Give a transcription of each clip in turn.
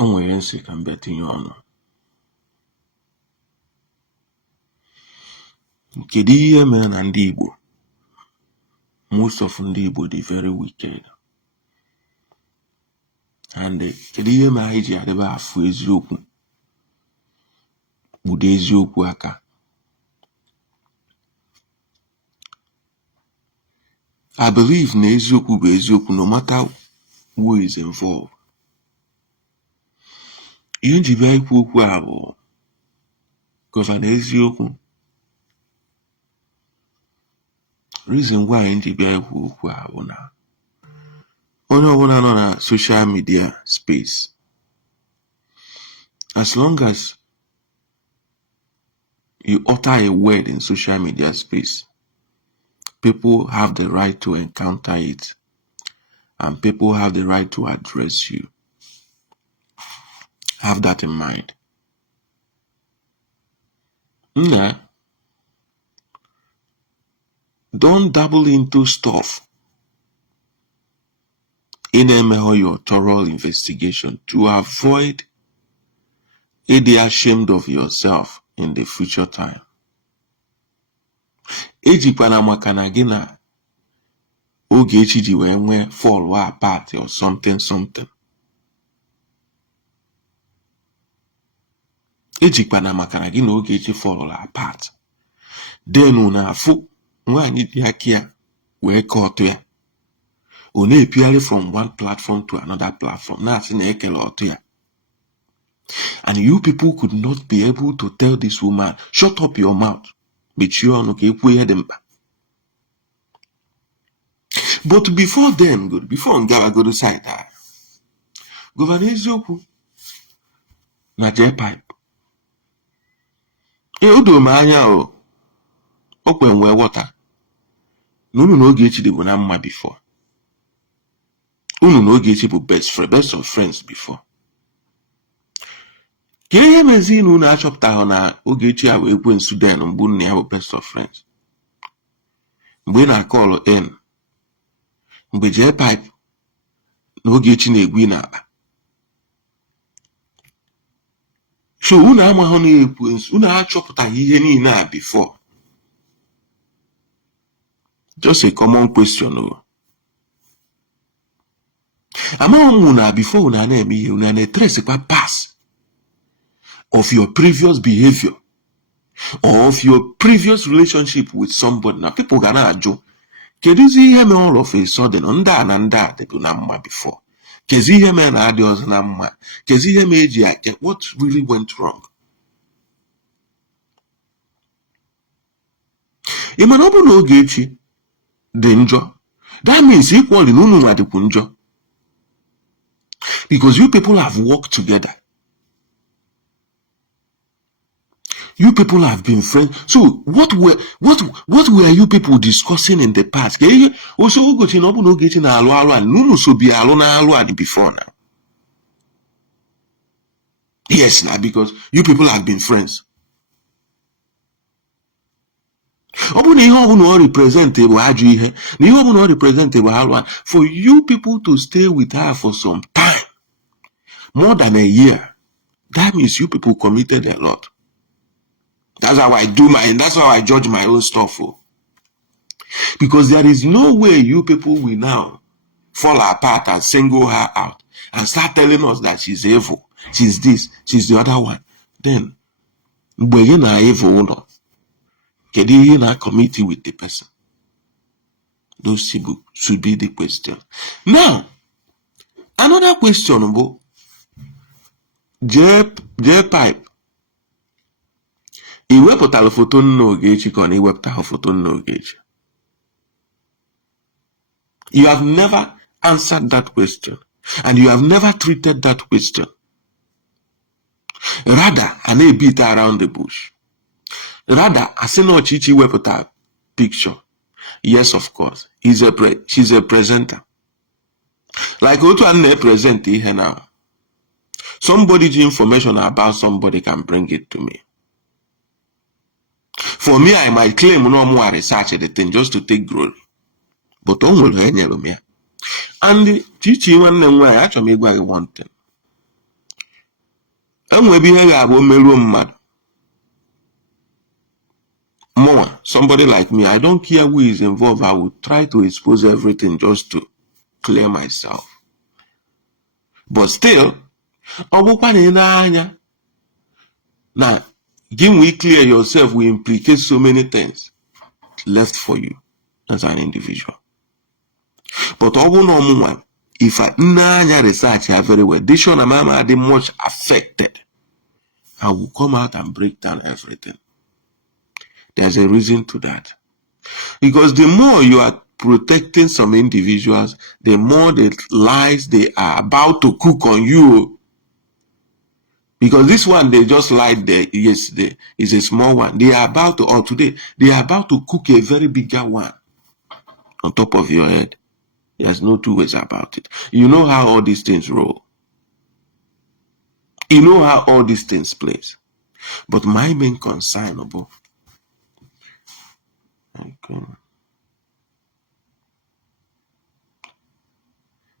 onwere nsị ka mbe tinye ọnụ. Kedu ihe mere na ndị Igbo? Most of ndị Igbo dị very wicked. And kedu ihe mere anyị ji adịba afụ eziokwu kpudo eziokwu aka? I believe na eziokwu bụ eziokwu no matter who is involved. Ihe nji bịa ikwu okwu a bụ gọvanọ eziokwu. Reason why nji bịa ikwu okwu a bụ na onye ọbụla nọ na social media space, as long as you utter a word in social media space, people have the right to encounter it and people have the right to address you. Have that in mind. Nah, don't dabble into stuff in your thorough investigation to avoid being ashamed of yourself in the future time. Ejikwana maka na gị na oge echi ji wee nwee fall apart or something. Ejikwana maka na gị na oge echi fall apart. Then una afụ nwaanyị dị aka ya wee kọtụ ya. Ọ na-epiarị from one platform to another platform. Na-asị na ekele ọtụ ya. And you people could not be able to tell this woman, shut up your mouth. Mechie ọnụ ka ekwu ihe dị mkpa. But before then, before Ngawa go to side her, Gọvanọ eziokwu na Jpac. O doo m anya o kwe nwee wọta. Unu n'oge echi dịbụ na mma before. Unu n'oge echi bụ best of friends before. Ka ihe mezi na unu achọpụtahụ na oge echi a wee kwe Sudan mgbe unu ya bụ best of friends. Mgbe na-akọlụ N. Mgbe Jpac na oge echi na-egwu n'akpa. So unu amahụ na-ekwu unu achọpụtaghị ihe niile a before. Just a common question. Among una before una na-eme ihe una na-trace kwa past of your previous behavior or of your previous relationship with somebody. Now people ga na-ajụ kedizi ihe mere all of a sudden ndị a na ndị a dịbụ na mma before. Kezi ihe mere na adị ọzọ na mma. Kezi ihe mere eji ake. What really went wrong? Ị ma na ọ bụ na oge echi dị njọ. That means equally na unu adịkwu njọ. Because you people have worked together. You people have been friends. So what were you people discussing in the past? Also, no getting no so be alone before now. Yes, now because you people have been friends. For you people to stay with her for some time, more than a year, that means you people committed a lot. That's how I judge my own stuff. Because there is no way you people will now fall apart and single her out and start telling us that she's evil, she's this, she's the other one. Then, when you're not evil, can you not commit with the person? Those should be the question. Now, another question about Jpac. Iwepụtara foto n'oge echi ka ọ na-ewepụta foto n'oge echi. You have never answered that question and you have never treated that question. Rather, I na beat around the bush. Rather, I say no Chichi wepụta picture. Yes, of course. She's a presenter. Like otu a na-present ihe now. Somebody's information about somebody can bring it to me. For me, I might claim no more research the thing just to take glory. But on will me. And Chichi one actually gwa one thing. enwebe ihe ga-abụ meruo mmadụ. More, somebody like me, I don't care who is involved. I will try to expose everything just to clear myself. But still, ọ bụkwa na ị na-anya na gị nwee clear yourself will implicate so many things left for you as an individual. But ọ bụ na ọmụnwa, if I na-anya research ya very well, this one I'm already much affected, I will come out and break down everything. There's a reason to that. Because the more you are protecting some individuals, the more the lies they are about to cook on you. Because this one, they just lied there yesterday, is a small one. They are about to, or today, they are about to cook a very bigger one on top of your head. There's no two ways about it. You know how all these things roll. You know how all these things place. But my main concern about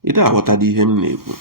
ị aghọtara ihe m na-ekwu.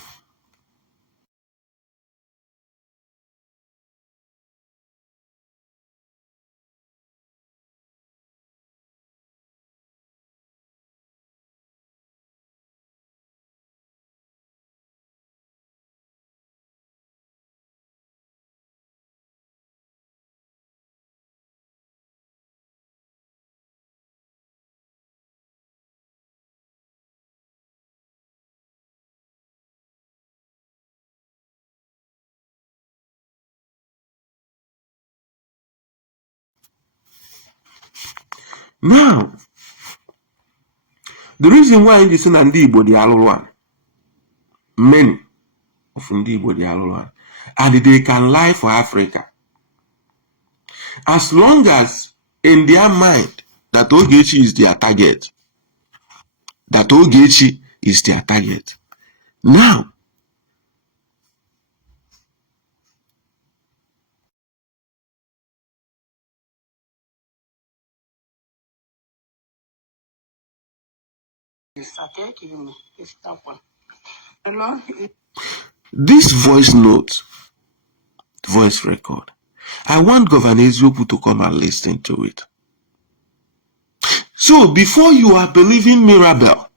Now, the reason why in this and the Igbo dị alụrụ a, many of ndị Igbo dị alụrụ a, and they can lie for Africa as long as in their mind that Ogechi is their target. That Ogechi is their target. Now, this voice note, voice record, I want Governor Ezioku to come and listen to it. So before you are believing Mirabel,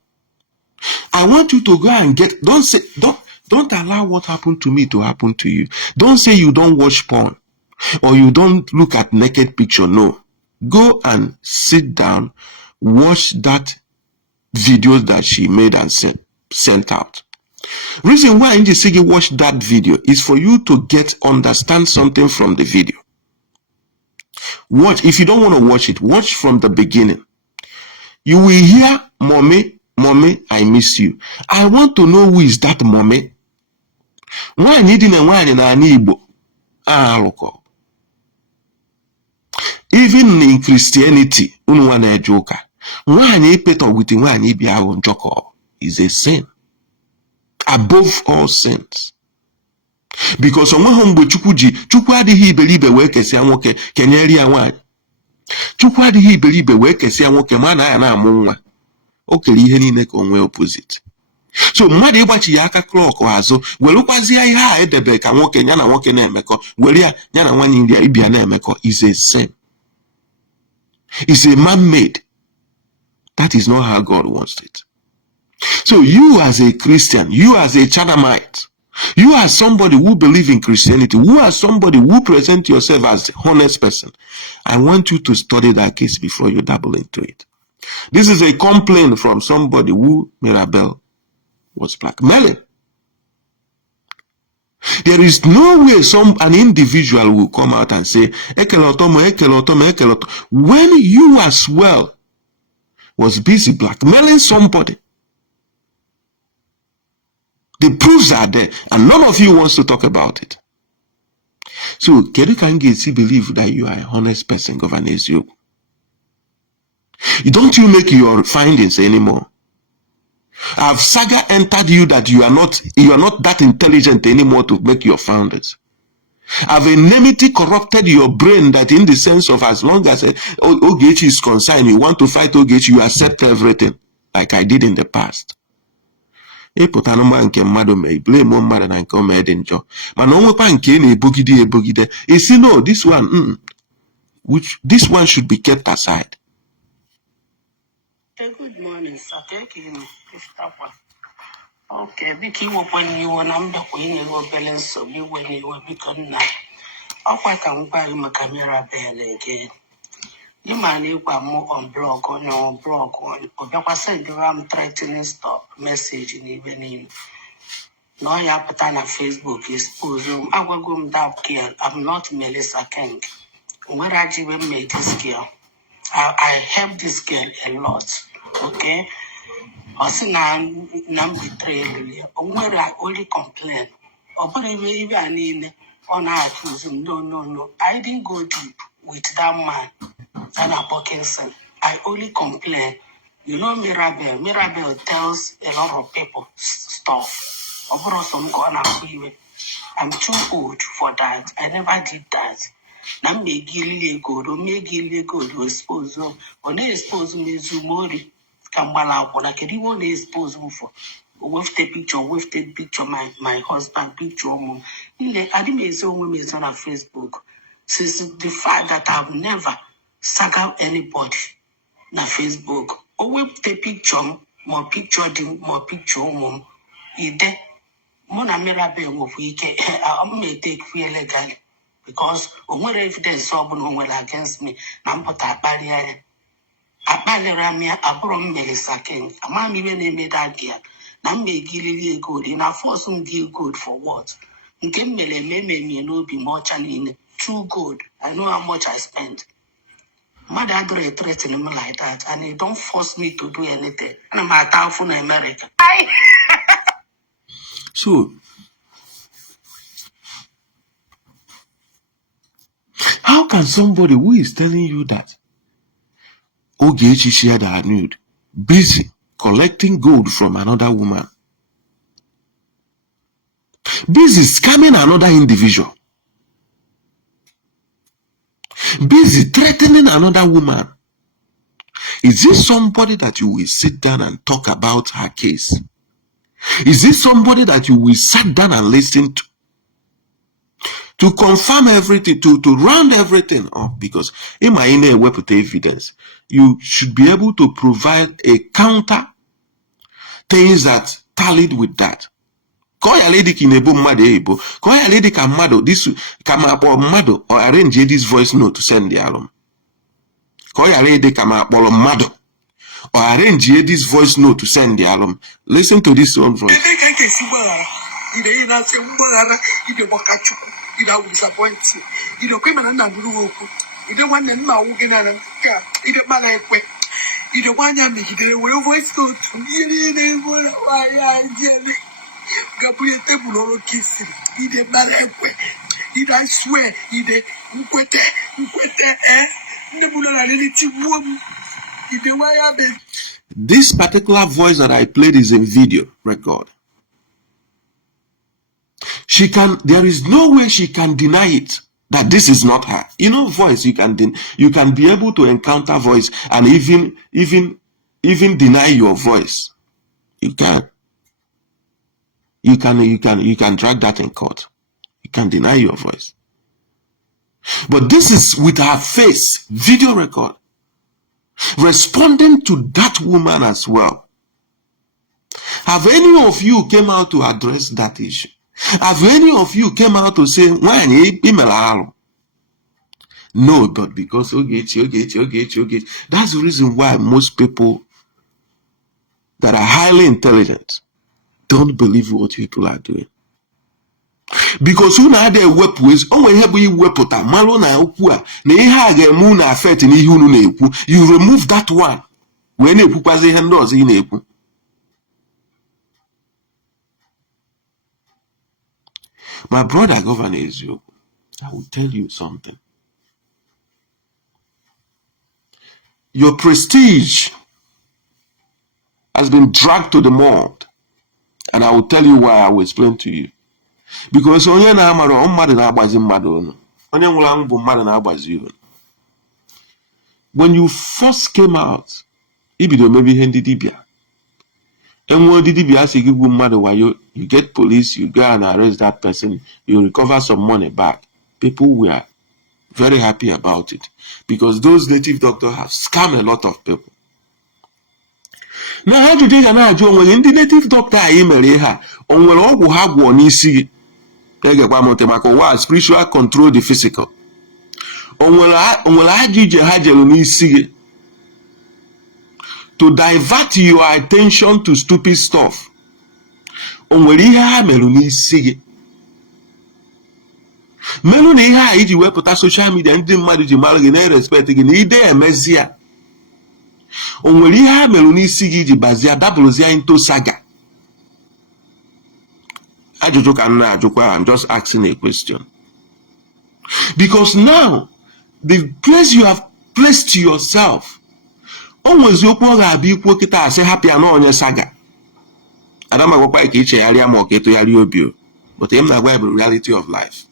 I want you to go and get, don't allow what happened to me to happen to you. Don't say you don't watch porn or you don't look at naked picture. No. Go and sit down, watch that video that she made and sent out. Reason why Njisigi watch that video is for you to understand something from the video. Watch. If you don't want to watch it, watch from the beginning. You will hear, Mommy, Mommy, I miss you. I want to know who is that Mommy. Why needing a wine in an Igbo? Even in Christianity, unwana joker. Why peto with wine be joker is a sin. Above all sins. Because on one chukwu adịghị iberibe wee kesịa nwoke kenyeri ya nwaanyị. Chukwu adịghị iberibe wee kesịa nwoke ma na ya na-amụ nwa. O kere ihe niile ka onwe opposite. So mmadụ ịgbachi ya aka klọk azụ welụkwazie ihe a edebe ka nwoke ya na nwoke na-emekọ were ya na nwaanyị ndị ibia na-emekọ is a sin. It's a man-made. That is not how God wants it. So you as a Christian, you as a Chanamite, you are somebody who believes in Christianity, who are somebody who present yourself as an honest person. I want you to study that case before you dabble into it. This is a complaint from somebody who Mirabel was blackmailing. There is no way an individual will come out and say, Ekelotomo, Ekelotomo, Ekelotomo, when you as well was busy blackmailing somebody. The proofs are there, and none of you wants to talk about it. So, Kedu Kangesi believe that you are a honest person, Governor Ezioku? Don't you make your findings anymore? Have saga entered you that you are not that intelligent anymore to make your findings? Have enmity corrupted your brain that in the sense of as long as Ogechi is concerned, you want to fight Ogechi, you accept everything, like I did in the past? ịpụta n'ụma nke mmadụ mee blame mmadụ na nke o mee dị njọ mana o nwekwa nke na-ebogide esi no this one this one should be kept aside. Good morning, sir. Okay, biko iwekwana iwe na mbakwa inyere obere nsogbu iwe na iwe biko nna ọkwa ka m gwa gị maka Mirabel again. Ịma na ịgwa m on blog onye blog ọ bịakwa sendịra m threatening stop message n'ibe niile na ọ ya pụta na Facebook expose m agwago m that girl I'm not Melissa King. Where I even made this girl I helped this girl a lot. Okay, I see now betrayal. Where I only complain. Or even I need on accuse him. No. I didn't go deep with that man, that Parkinson. I only complain. You know Mirabel. Mirabel tells a lot of people stuff. I'm too old for that. I never did that. Na mmegili gold o megili gold o expose o na expose me zumori kambala akwụna kedu iwe ọ na expose m for wefte picture my husband picture ụmụ ile adị m eze onwe m eze na Facebook since the fact that I've never saga anybody na Facebook o wefte picture m ma picture dị ma picture ụmụ m ide mụ na Mirabel nwekwa ike m take free legally because onwere evidence ọbụla onwere against me na mpụta akpalịra m ya abụrụ m Melissa King ama m ibe na-eme that girl na m megilili ego dị na force m dị good for what nke m mere emememie n'obi m ọcha niile too good I know how much I spent mmadụ adịrị threaten m like that and they don't force me to do anything ana m ata afụ na America. So how can somebody who is telling you that Ogechi shared her nude, busy collecting gold from another woman, busy scamming another individual, busy threatening another woman, is this somebody that you will sit down and talk about her case? Is this somebody that you will sit down and listen to confirm everything, to round everything up? Because in my inner weapon evidence, you should be able to provide a counter things that tallied with that. Call your lady kinebo mado ebo. Call your lady kamado this kama mado or arrange this voice note to send the album. Call your lady kama mado or arrange this voice note to send the album. Listen to this one voice. You know, disappoint you. You don't come and you don't want them now. You don't want them to get away voice to you. Why Gabriel table or kissing. He did not have it. I swear, he did. This particular voice that I played is a video record. There is no way she can deny it that this is not her. You know, voice, you can be able to encounter voice and even deny your voice. You can drag that in court. You can deny your voice. But this is with her face, video record, responding to that woman as well. Have any of you came out to address that issue? Have any of you came out to say, why no, but because Ogechi. That's the reason why most people that are highly intelligent don't believe what people are doing. Because who na dey wep ways onwe ihe bụ iwepụta malụ na okwu a na ihe a ga-eme na affect na ihe unu na-ekwu, you remove that one wee na-ekwukwazi ihe ndị ọzọ ị na-ekwu. My brother Governor Ezio, I will tell you something. Your prestige has been dragged to the mud, and I will tell you why. I will explain to you. Because onye na-amara mmadụ na-agbazi mmadụ ọnụ, onye nwụrụ anwụ bụ mmadụ na-agbazi ọnụ. When you first came out, ibido maybe ihe ndị dibịa, And did you you get police, you go and arrest that person, you recover some money back. People were very happy about it because those native doctors have scammed a lot of people. Now, how do you think when the native doctor on will have one easy spiritual control the physical? On will I to divert your attention to stupid stuff. On will melu na ihe a iji wepụta social media ndị mmadụ ji mara gị na-respect gị na ide emezia o nwere ihe ha merụ n'isi gị iji bazia dabụrụzia into saga. Ajụjụ ka m na-ajụkwa, I'm just asking a question because now the place you have placed yourself o nwezi okwu ọ ga-abịa ikwu kịta asị hapịa na onye saga adamagwakwa ka ichegharịa ma ọ ka etogharị obi but im na-agwa bụ reality of life.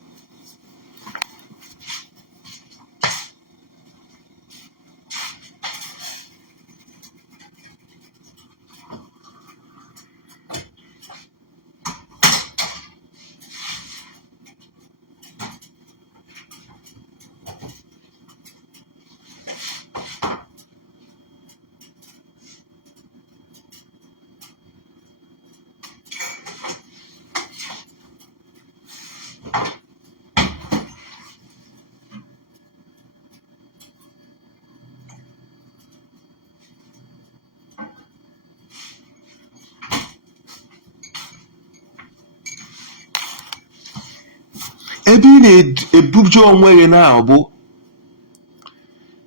Ebe ị na-ebujo onwe gị na bụ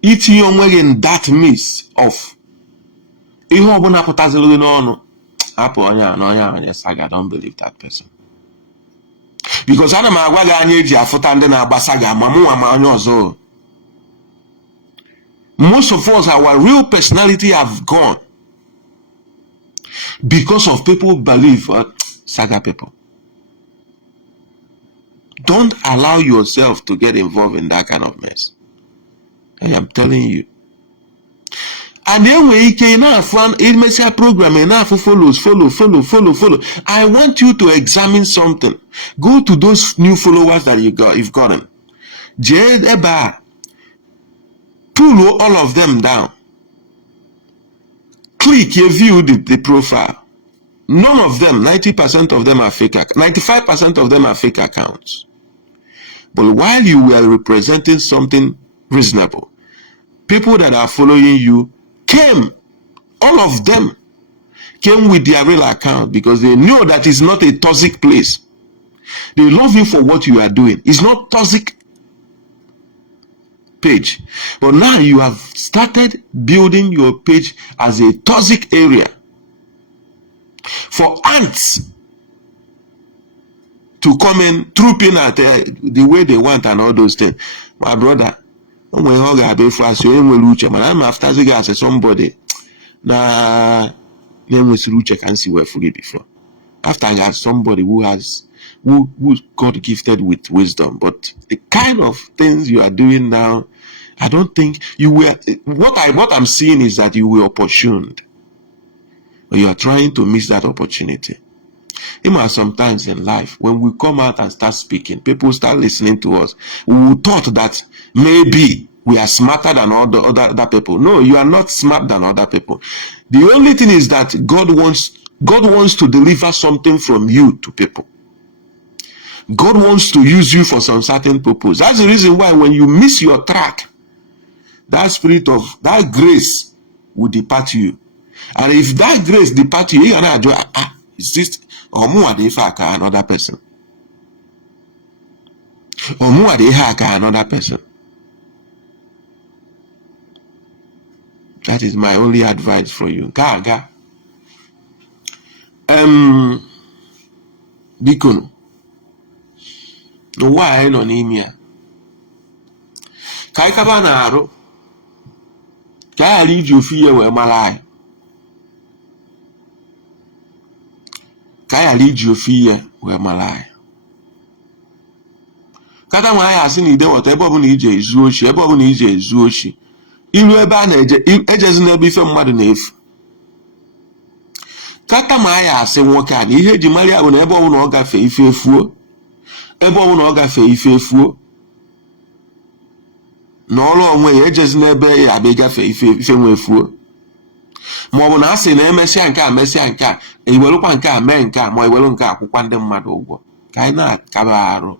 itinye onwe gị in that midst of ihe ọbụla pụtaziri gị n'ọnụ hapụ onye saga. Don't believe that person because ana m agwa gị anya eji afụta ndị na-agba saga ma mụnwa ma onye ọzọ. Most of us, our real personality have gone because of people believe saga people. Don't allow yourself to get involved in that kind of mess. I am telling you. And then when you can a program enough follow. I want you to examine something. Go to those new followers that you've gotten. Pull all of them down. Click and view the profile. None of them, 90% of them are fake. 95% of them are fake accounts. But while you were representing something reasonable, people that are following you came, all of them came with their real account because they know that it's not a toxic place. They love you for what you are doing. It's not toxic page. But now you have started building your page as a toxic area for ants to come and troop in at the way they want and all those things. My brother, I'm after the guys somebody na name was Ruche can see where fully before. After I have somebody who God gifted with wisdom, but the kind of things you are doing now, I don't think you were. What I'm seeing is that you were opportuned, but you are trying to miss that opportunity. Even sometimes in life, when we come out and start speaking, people start listening to us. We thought that maybe we are smarter than other people. No, you are not smart than other people. The only thing is that God wants to deliver something from you to people. God wants to use you for some certain purpose. That's the reason why when you miss your track, that spirit of that grace will depart you. And if that grace depart you, you're not is this or more they another person. Or more they hack another person. That is my only advice for you. Gaga. Bikono. No why no n'ime kai kaba na arụ ka ya iji ofi ya wee mara anyị ka ya iji ofi ya wee mara anyị kata nwa ya asị na ide wọta ebe ọbụla ije ezu ochi ebe ọbụla ije ezu ochi iru ebe a na-eje ejezi n'ebe ife mmadụ na-efu kata ma ya asị nwoke a na ihe eji mara ya bụ na ebe ọbụla ọ gafee ife efuo, ebe ọbụla ọ gafee ife efuo, na ọrụ onwe ya ejezi n'ebe ya abịa gafee ife nwe efuo, ma ọ bụ na a sị na emesịa nke a mesịa nke a iwerụkwa nke a mee nke a ma iwerụ nke a akwụkwa ndị mmadụ ụgwọ. Ka anyị na-akaba arụ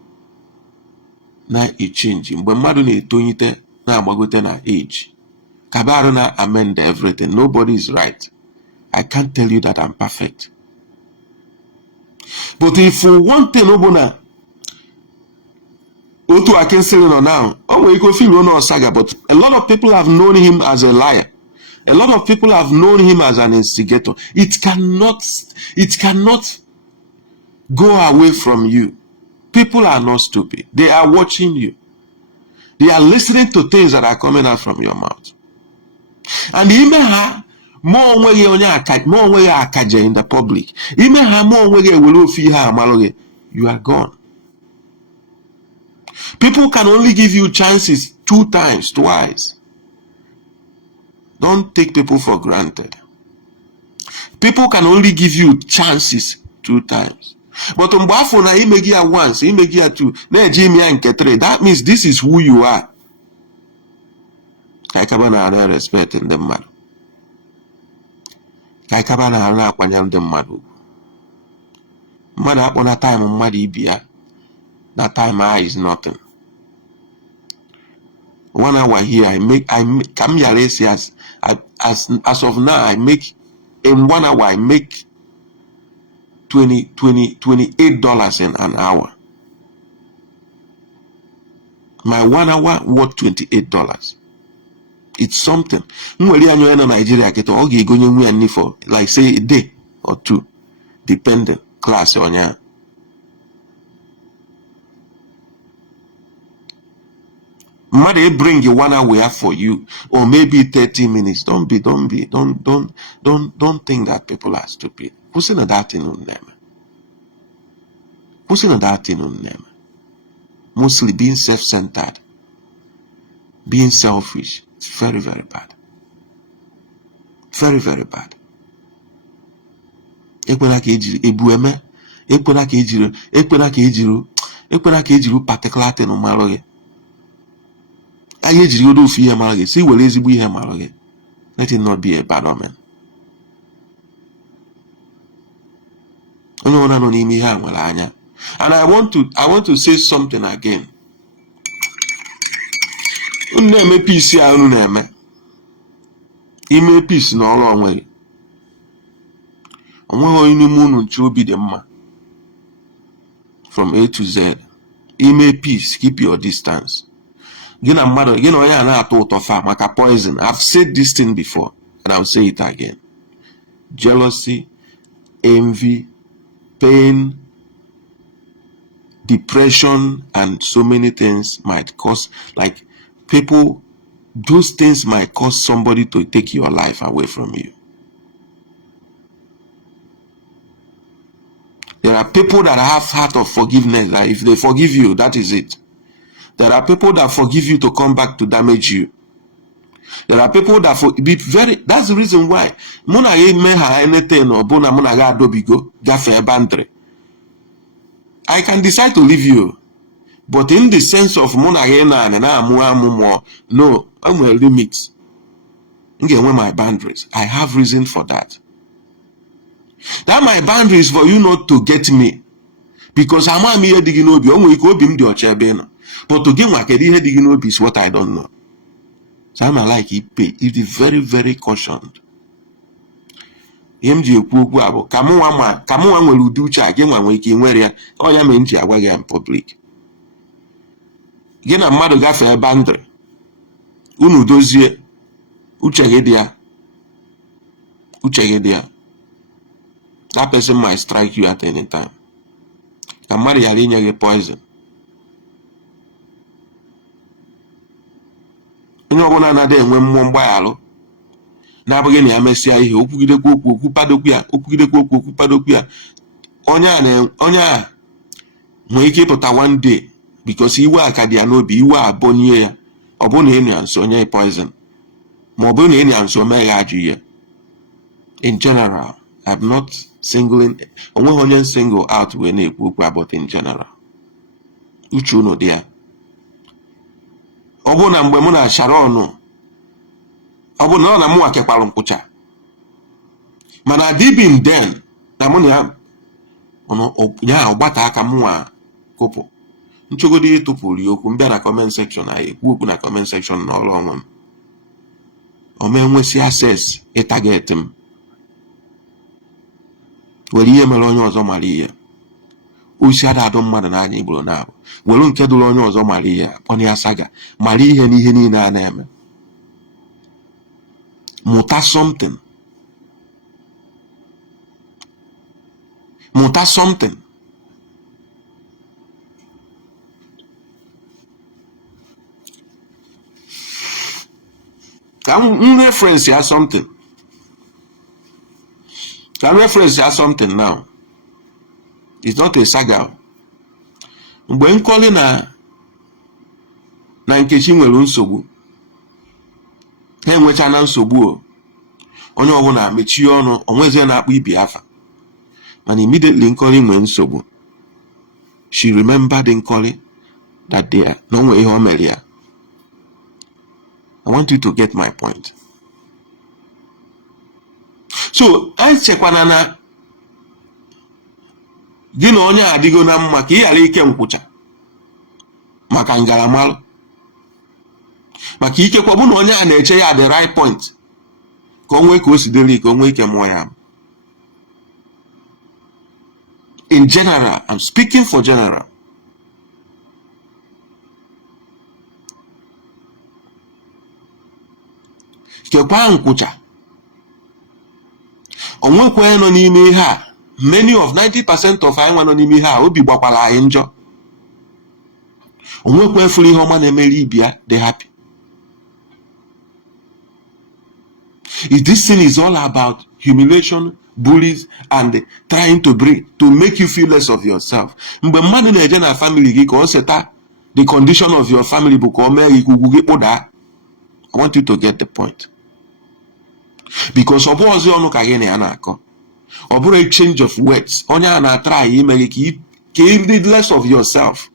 na-echenji mgbe mmadụ na-etonyite na-agbagote na age. Kaba arụ na amend everything. Nobody is right. I can't tell you that I'm perfect. But if one thing obuna otu akensiri no now, oh, you can feel no saga, but a lot of people have known him as a liar. A lot of people have known him as an instigator. It cannot go away from you. People are not stupid. They are watching you. They are listening to things that are coming out from your mouth. And even ha more way in the public. Even ha more way will feel her you are gone. People can only give you chances 2 times, twice. Don't take people for granted. People can only give you chances 2 times. But on Bafona, he make you once, he make you 2, then Jimmy and 3. That means this is who you are. Kaikabana respect in them man. Kaikabana kwanyam them madu. Man up on a time on Madi Bia. That time is nothing. 1 hour here, I make come here as of now, I make in 1 hour I make $28 in an hour. My 1 hour worth $28. It's something. Mweli anyo na Nigeria keto ogi gonye mwe for like say a day or 2, depending class onya. Mother bring you 1 hour for you, or maybe 30 minutes. Don't think that people are stupid. Who's in that thing on them? Who's in that thing on them? Mostly being self-centered, being selfish. It's very, very bad. Very, very bad. Ekwena ka ejiri ebueme, ekwena ka ejiru particular thing umaro ge. Aye ejiri odo fi ihe maro ge, si wele ezigbo ihe maro ge. Let it not be a bad omen. Onye ona no n'ime ihe a nwere anya. And I want to say something again. Unu peace ya unu na-eme. Ime peace na ọrụ onwe. Onweghị onye n'ime unu nche obi dị mma. From A to Z. Ime peace, keep your distance. Gị na mmadụ, gị na onye a na-atọ ụtọ fa maka poison. I've said this thing before and I'll say it again. Jealousy, envy, pain, depression, and so many things might cause, like people, those things might cause somebody to take your life away from you. There are people that have heart of forgiveness, that if they forgive you, that is it. There are people that forgive you to come back to damage you. There are people that be very, that's the reason why muna ye me ha anything or bona muna ga adobigo gafe bandre. I can decide to leave you, but in the sense of muna ye na amu more, no, I'm a limit. With my boundaries. I have reason for that. That my boundaries for you not to get me. Because I'm a mere digging obi, only go bim the ochebena. But to give my kedi digging obi is what I don't know. So I'm like it is very, very cautioned. MJ okwu abo kamu wa nwere udu uche a gị nwa nwere ike nwere ya ọ ya mee nji agwa gị in public. Gị na mmadụ gafee boundary unu dozie uche gị dị ya. That person might strike you at any time. Ka mmadụ yara inye gị poison. Onye ọbụla na-ada enwe mmụọ mgbaghalụ na-abụghị na ya mesịa ihe okwugidekwa okwu okwu ya onye a nwere ike ịpụta one day because iwe aka dị ya n'obi iwe abọnye ya ọ bụ na enyi ya nso onye poison ma ọ bụ na enyi ya nso mee ya ajụ ya. In general, I'm not singling only single out when a book about in general. Uche unu dị ya. Ọ bụ na mgbe mụ na Sharon ọ bụ na ọ na mụ akekwalụ nkwụcha mana deep in then na mụ na ya ọgbata aka mụ a kụpụ nchogodi ịtụpụrụ ya okwu mbịa na comment section a ekwu okwu na comment section na ọrụ ọnwụ m o mee nwesị access ịtaget m were ihe mere onye ọzọ mara ihe osi ada adụ mmadụ n'anya Igbo na-abụ were nke dụrụ onye ọzọ mara ihe kpọnye ya saga mara ihe n'ihe niile a na-eme mụta something ka m reference ya something now. It's not a saga. Mgbe nkọli na Nkechi nwere nsogbu ha enwecha na nsogbu onye ọbụla mechie ọnụ onwezie na-akpọ ibi afa mana immediately nkọli nwere nsogbu she remembered nkọli that day na onwe ihe o mere ya. I want you to get my point. So echekwana na gị na onye adịgo na mma ka ị ghara ike nkwụcha maka ngaramalụ maka ikekwa bụ na onye a na-eche ya the right point ka o nwee ka o si dịrị ka o nwee ike mụọ ya. In general, I'm speaking for general. Kekwa nkwụcha o nwekwa nọ n'ime ihe a many of 90% of anyị nwa nọ n'ime ihe a obi gbakwara anyị njọ o nwekwa efuru ihe ọma na-emere ibi ya dị happy. If this thing is all about humiliation, bullies, and trying to make you feel less of yourself, mgbe mmadụ na-eje na family gị ka o seta the condition of your family bụ ka o mee gị ugwu gị kpụda. I want you to get the point. Because ọ bụ ọzọ ọnụ ka gị na ya na-akọ ọ bụrụ exchange of words onye a na-atry ime gị ka you need less of yourself.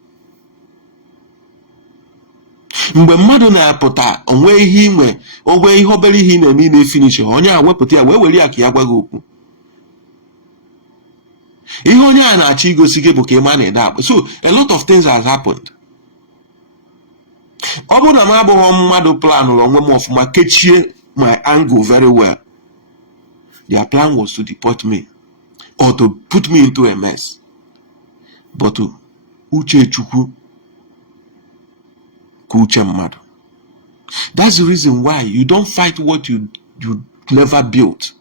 Mgbe mmadụ na-apụta onwe ihe inwe ogwe ihe obere ihe na-eme na-efinish onye a wepụta ya wee were ya ka ya gwa gị okwu. Ihe onye a na-achọ igosi gị bụ ka ịma na-ede akpa. So a lot of things has happened. Ọ bụ na m abụghị mmadụ planụrụ onwe m ọfụma kechie my angle very well. Their plan was to deport me or to put me into a mess. But uche chukwu ka uche mmadụ. That's the reason why you don't fight what you never built.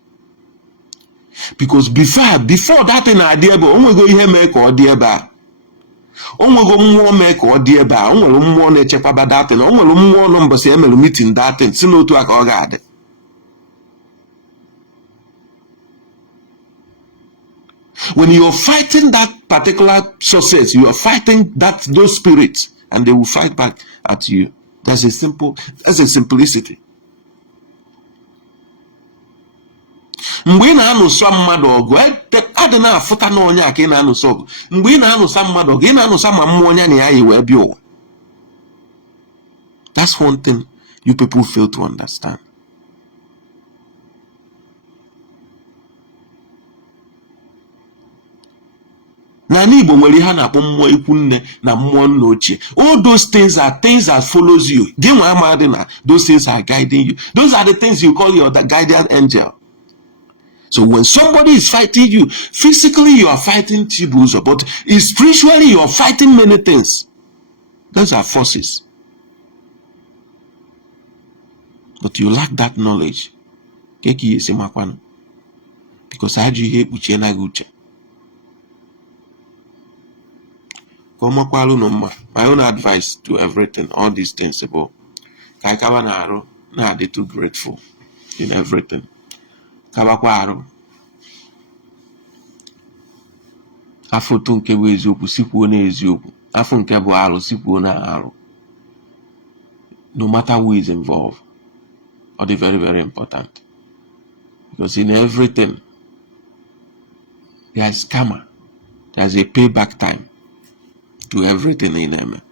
Because before that thing adị ebe o nwego ihe mee ka ọ dị ebe a. O nwego mmụọ mee ka ọ dị ebe a. O nwere mmụọ na-echekwaba that thing. O nwere mmụọ nọ mbọsị emelu meeting that thing si n'otu a ka ọ ga-adị. When you're fighting that particular success, you are fighting those spirits, and they will fight back at you. That's a simplicity. Mgbe ị na-anụsa mmadụ ọgụ adị na-afụta na onye a ka ị na-anụsa ọgụ. Mgbe ị na-anụsa mmadụ ọgụ ị na-anụsa ma mmụọ onye na ya yi wee bịa ụwa. That's one thing you people fail to understand. N'ala Igbo nwere ihe a na-akpọ mmụọ ikwu nne na mmụọ nna ochie. All those things are things that follows you. Gị nwa amadị na those things are guiding you. Those are the things you call your guardian angel. So when somebody is fighting you, physically you are fighting Chibuzo, but spiritually you are fighting many things. Those are forces. But you lack that knowledge. Because I do hate uche na uche. My own advice to everything, all these things about they too grateful in everything. Afọ to nke bụ eziokwu sikwuo na eziokwu. Afọ nke bụ arụ sikwuo na arụ. No matter who is involved, or the very, very important. Because in everything, There's karma. There's a payback time to everything in them.